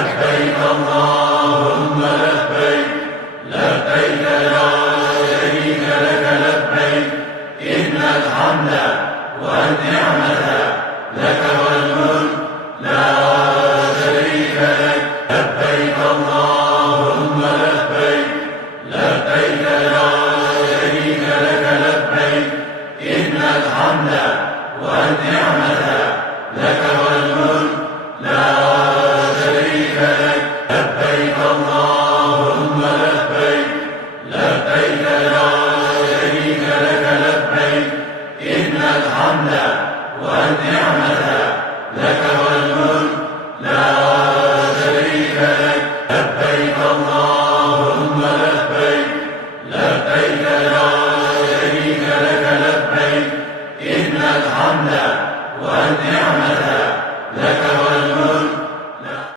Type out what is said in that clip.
لبيك اللهم لبيك لبيك لا شريك لك لبيك إن الحمد والنعمة